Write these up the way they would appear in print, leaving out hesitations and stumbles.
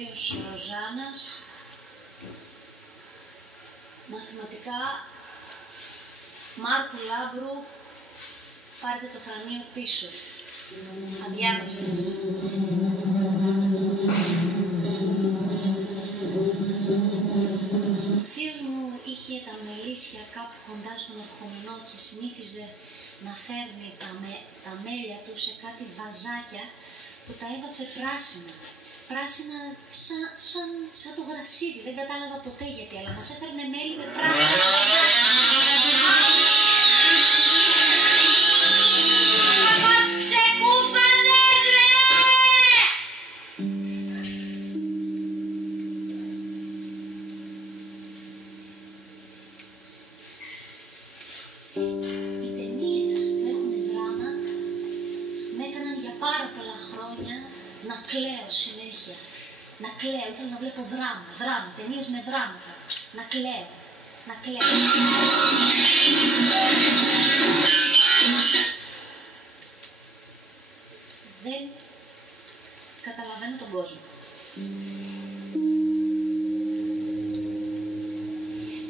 κύριος Ροζάνας, μαθηματικά Μάρκου Λάμπρου, πάρτε το θρανείο πίσω. Αδιάβαστες. Ο θείος μου είχε τα μελίσια κάπου κοντά στον ερχομενό και συνήθιζε να φέρνει τα μέλια του σε κάτι βαζάκια που τα έβαφε πράσινα. Πράσινα σαν το γρασίδι, δεν κατάλαβα ποτέ γιατί, αλλά μας έφερνε μέλι με πράσινα βαζάκια. Μας ξεκούφανες ρε! Οι ταινίες που έχουν δράμα με έκαναν για πάρα πολλά χρόνια να κλαίω συνέχεια. Να κλαίω, ήθελα να βλέπω δράμα, ταινίες με δράματα. Να κλαίω. Δεν καταλαβαίνω τον κόσμο.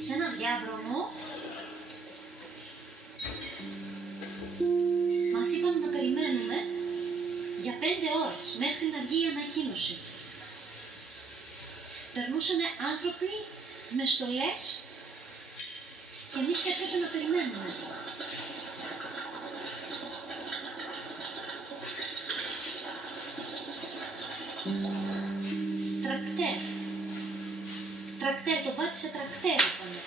Σε ένα διάδρομο μας είπαν να περιμένουμε για 5 ώρες μέχρι να βγει η ανακοίνωση. Περνούσαν άνθρωποι με στολές και εμείς έπρεπε να περιμένουμε. Τρακτέρ, το πάτησε τρακτέρ είπανε.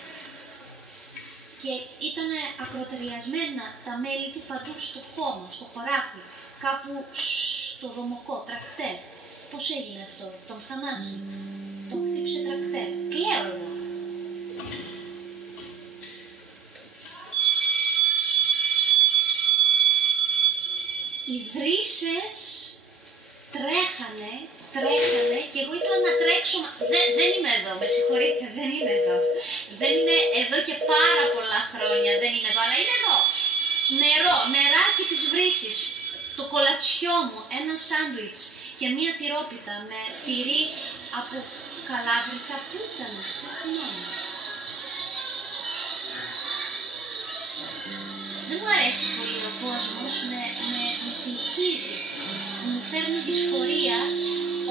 Και ήταν ακροτηριασμένα τα μέλη του παντού στο χώμα, στο χωράφι, κάπου στο δωμοκό, τρακτέρ. Πώς έγινε αυτό, τον Θανάση, τον χτύπησε τρακτέρ. Κλαίω εγώ. Οι βρύσες τρέχανε και εγώ ήθελα να τρέξω. Δεν είμαι εδώ, με συγχωρείτε, δεν είμαι εδώ. Δεν είμαι εδώ και πάρα πολλά χρόνια, δεν είμαι εδώ, αλλά είμαι εδώ. Νεράκι της βρύσης, το κολατσιό μου, ένα σάντουιτς και μία τυρόπιτα με τυρί από Καλάβρικα. Πού ήταν, δεν θυμάμαι. Δεν μου αρέσει πολύ ο κόσμος, με συγχύζει, μου φέρνει δυσφορία,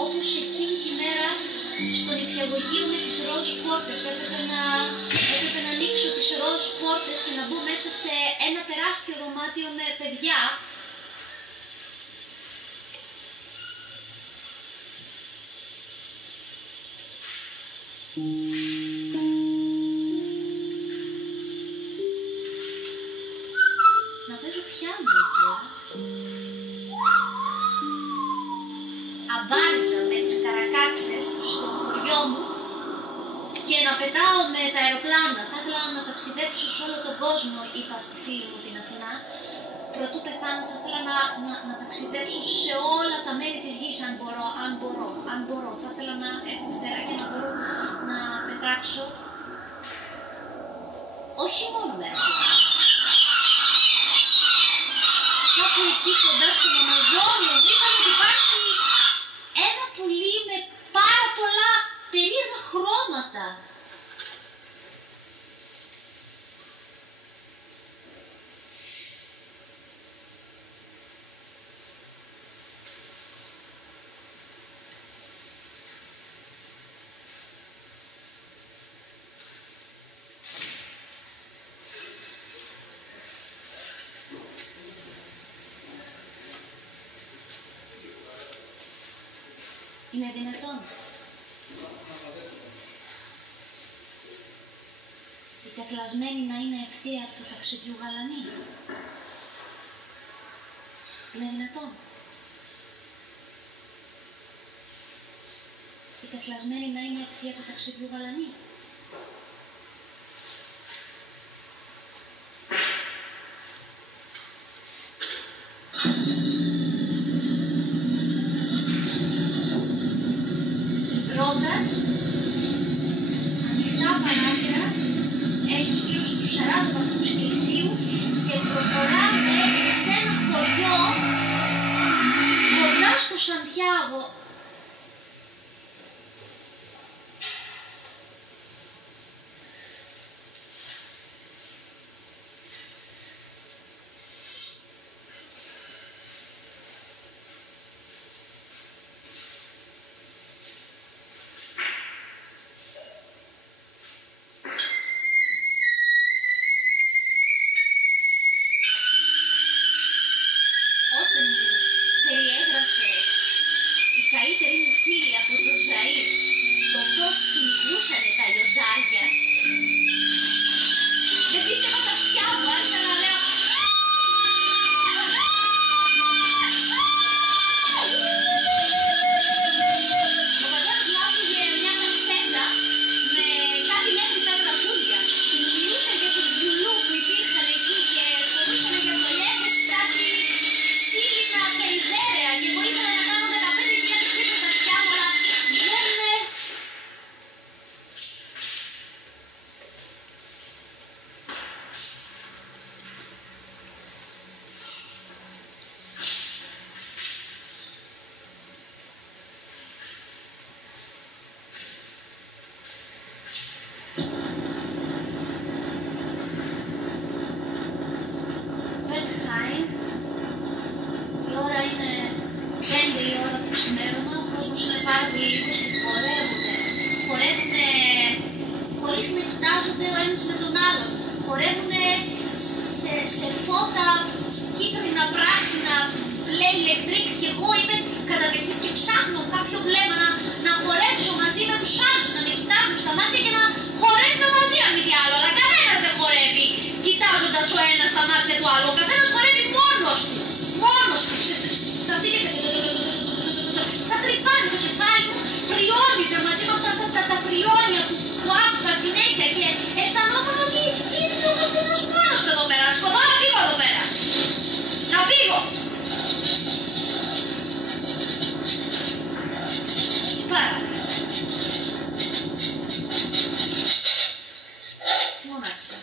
όπως εκείνη τη μέρα στον νηπιαγωγείο με τις ροζ πόρτες. Έπρεπε να ανοίξω τις ροζ πόρτες και να μπω μέσα σε ένα τεράστιο δωμάτιο με παιδιά. Να παίζω πιάνο εδώ. Αμπάριζα με τις καρακάξες στο χωριό μου και να πετάω με τα αεροπλάνα. Θα ήθελα να ταξιδέψω σε όλο τον κόσμο, είπα στη φίλη μου την Αθηνά. Πρωτού πεθάνω θα ήθελα να ταξιδέψω σε όλα τα μέρη της γης, αν μπορώ. Θα ήθελα να έχω φτερά και να μπορώ να πετάξω. Όχι μόνο με αεροπλάνα. Κάπου εκεί κοντά στον Αμαζόνιο είπαν ότι υπάρχει ένα πουλί με πάρα πολλά περίεργα χρώματα. Είναι δυνατόν. Οι τεφλασμένοι να είναι ευθεία του ταξιδιού γαλανή. Είναι δυνατόν. Οι τεφλασμένοι να είναι ευθεία του ταξιδιού γαλανή. Ανοιχτά παράθυρα, έχει γύρω στους 40 βαθμούς Κελσίου και προχωράμε σε ένα χωριό κοντά στο Σαντιάγο. ταιριάζονται ο ένας με τον άλλον. Χορεύουν σε φώτα κίτρινα, πράσινα, λέει ηλεκτρικ και εγώ είμαι κατά μεσής και ψάχνω κάποιο βλέμμα να χορέψω μαζί με τους άλλους, να με κοιτάζουν στα μάτια και να χορεύουμε μαζί αν μη τι άλλο. Αλλά κανένας δεν χορεύει κοιτάζοντας ο ένας στα μάτια του άλλου. Ο καθένας χορεύει μόνος του. Μόνος του. Σε αυτή και... Σαν τρυπάνει το κεφάλι μου, πριόνιζε μαζί με αυτά τα πριόνια που άκουγα συνέχεια και αισθανόμουν ότι είναι ο καθένας μόνος του εδώ πέρα. Σκοπά να φύγω εδώ πέρα. Να φύγω. Τι πάρα. Τι μονάξια.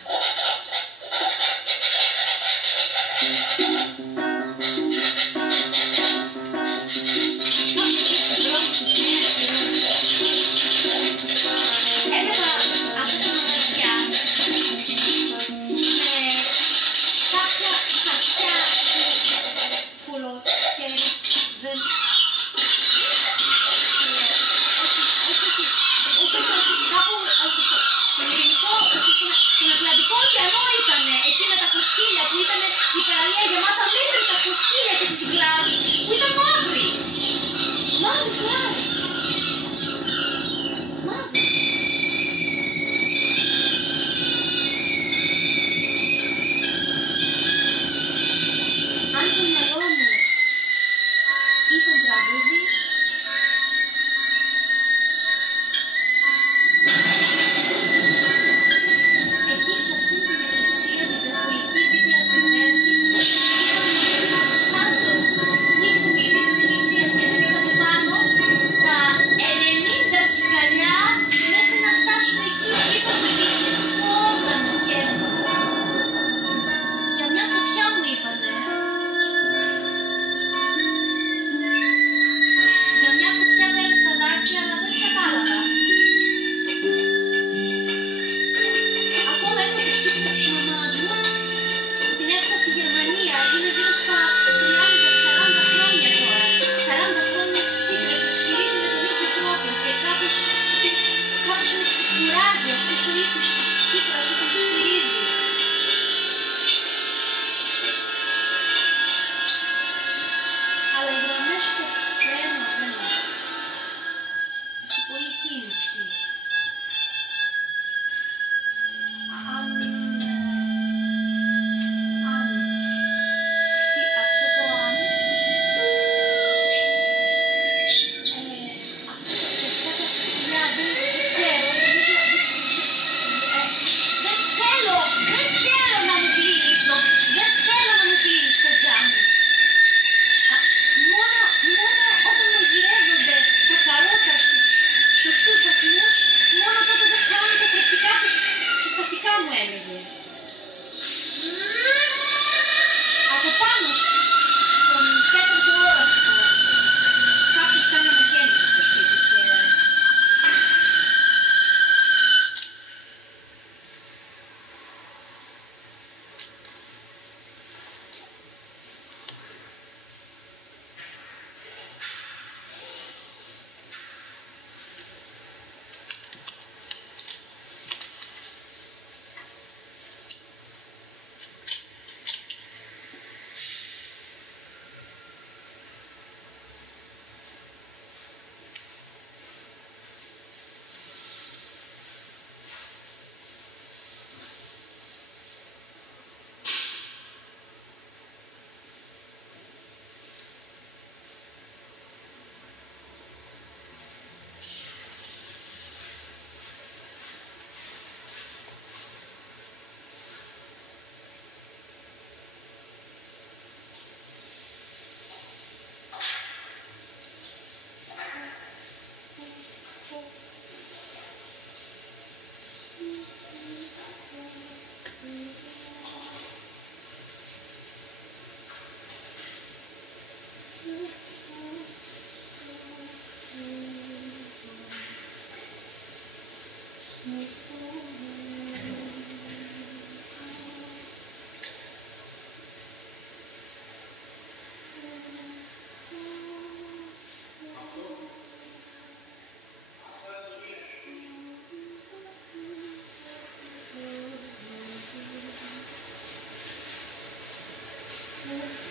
που